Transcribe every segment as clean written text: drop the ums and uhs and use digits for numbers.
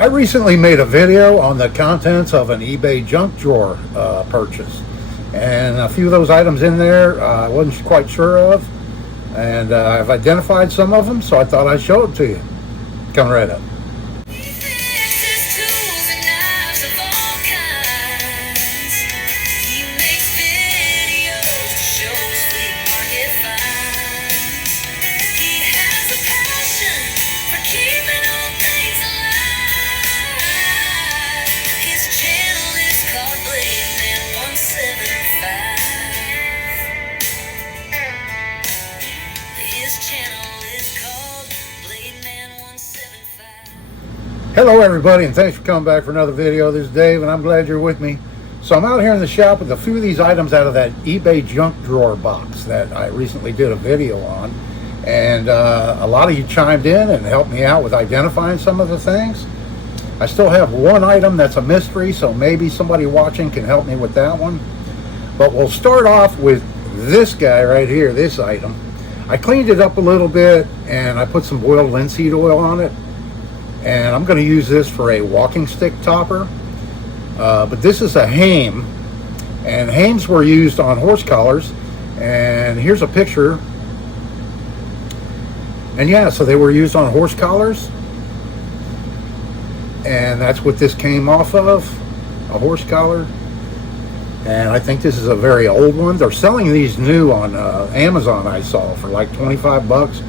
I recently made a video on the contents of an eBay junk drawer purchase, and a few of those items in there I wasn't quite sure of, and I've identified some of them, so I thought I'd show it to you. Coming right up. Hello everybody, and thanks for coming back for another video. This is Dave, and I'm glad you're with me. So I'm out here in the shop with a few of these items out of that eBay junk drawer box that I recently did a video on, and a lot of you chimed in and helped me out with identifying some of the things. I still have one item that's a mystery, so maybe somebody watching can help me with that one. But we'll start off with this guy right here, this item. I cleaned it up a little bit and I put some boiled linseed oil on it. And I'm going to use this for a walking stick topper. But this is a hame, and hames were used on horse collars. And here's a picture. And yeah, so they were used on horse collars. And that's what this came off of, a horse collar. And I think this is a very old one. They're selling these new on Amazon, I saw, for like 25 bucks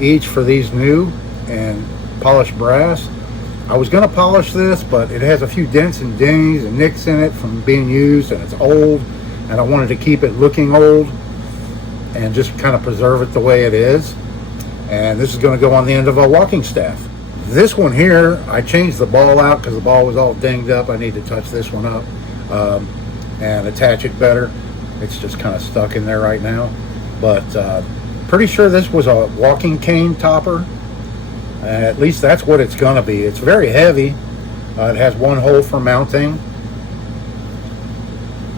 each for these new and polished brass. I was going to polish this, but it has a few dents and dings and nicks in it from being used, and it's old, and I wanted to keep it looking old and just kind of preserve it the way it is. And this is going to go on the end of a walking staff. This one here, I changed the ball out because the ball was all dinged up. I need to touch this one up and attach it better. It's just kind of stuck in there right now, but pretty sure this was a walking cane topper. At least that's what it's going to be. It's very heavy. It has one hole for mounting,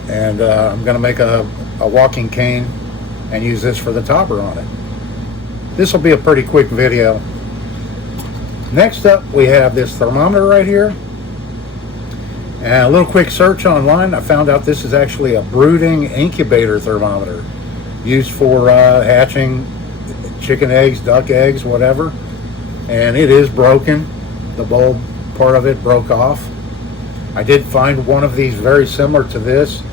and I'm going to make a walking cane and use this for the topper on it. This will be a pretty quick video. Next up, we have this thermometer right here, and a little quick search online, I found out this is actually a brooding incubator thermometer used for hatching chicken eggs, duck eggs, whatever. And it is broken. The bulb part of it broke off. I did find one of these very similar to this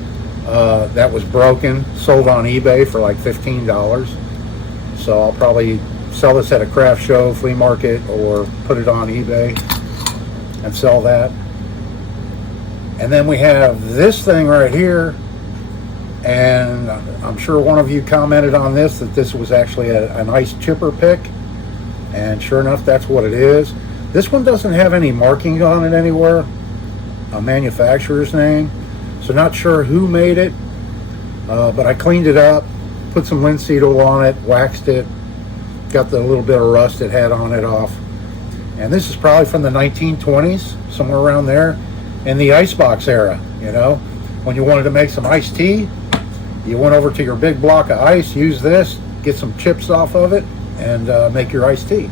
that was broken, sold on eBay for like $15. So I'll probably sell this at a craft show, flea market, or put it on eBay and sell that. And then we have this thing right here, and I'm sure one of you commented on this that this was actually an ice chipper pick. And sure enough, that's what it is. This one doesn't have any marking on it anywhere, a manufacturer's name. So not sure who made it, but I cleaned it up, put some linseed oil on it, waxed it, got the little bit of rust it had on it off. And this is probably from the 1920s, somewhere around there, in the icebox era, you know. When you wanted to make some iced tea, you went over to your big block of ice, use this, get some chips off of it, and make your iced tea.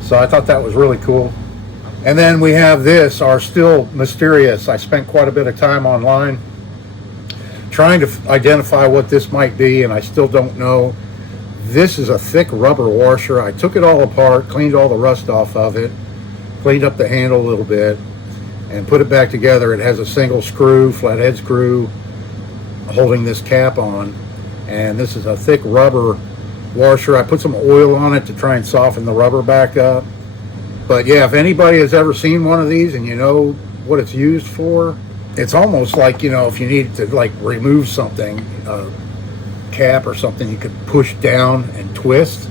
So I thought that was really cool. And then we have this, our still mysterious. I spent quite a bit of time online trying to identify what this might be, and I still don't know. This is a thick rubber washer. I took it all apart, cleaned all the rust off of it, cleaned up the handle a little bit, and put it back together. It has a single screw, flathead screw, holding this cap on. And this is a thick rubber washer. I put some oil on it to try and soften the rubber back up. But yeah, if anybody has ever seen one of these and you know what it's used for, it's almost like, you know, if you need to like remove something, a cap or something, you could push down and twist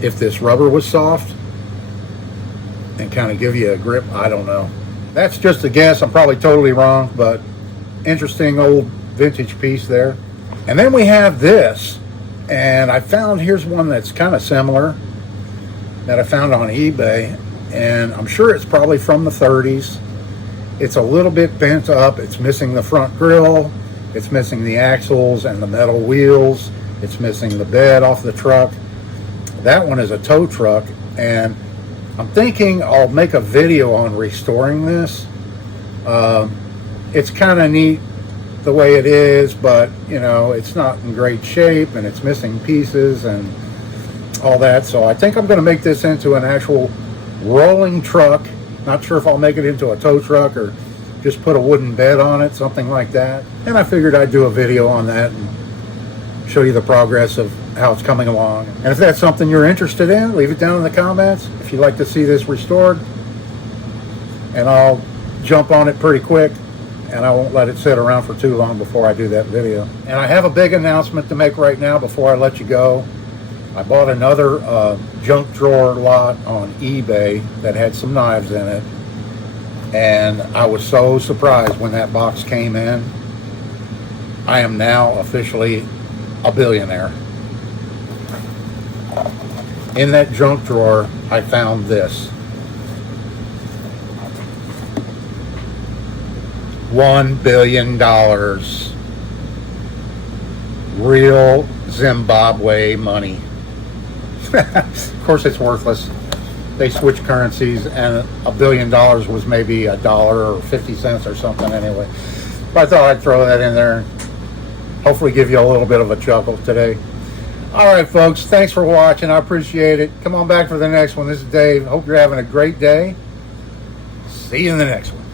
if this rubber was soft and kind of give you a grip. I don't know. That's just a guess. I'm probably totally wrong, but interesting old vintage piece there. And then we have this. And I found, here's one that's kind of similar that I found on eBay, and I'm sure it's probably from the 30s. It's a little bit bent up. It's missing the front grille. It's missing the axles and the metal wheels. It's missing the bed off the truck. That one is a tow truck, and I'm thinking I'll make a video on restoring this. It's kind of neat the way it is, but you know, it's not in great shape and it's missing pieces and all that. So I think I'm going to make this into an actual rolling truck. Not sure if I'll make it into a tow truck or just put a wooden bed on it, something like that. And I figured I'd do a video on that and show you the progress of how it's coming along. And if that's something you're interested in, leave it down in the comments if you'd like to see this restored, and I'll jump on it pretty quick, and I won't let it sit around for too long before I do that video. And I have a big announcement to make right now before I let you go. I bought another junk drawer lot on eBay that had some knives in it, and I was so surprised when that box came in. I am now officially a billionaire. In that junk drawer, I found this. $1 billion. Real Zimbabwe money. Of course, it's worthless. They switched currencies, and $1 billion was maybe $1 or 50 cents or something anyway. But I thought I'd throw that in there. Hopefully give you a little bit of a chuckle today. All right, folks, thanks for watching. I appreciate it. Come on back for the next one. This is Dave. Hope you're having a great day. See you in the next one.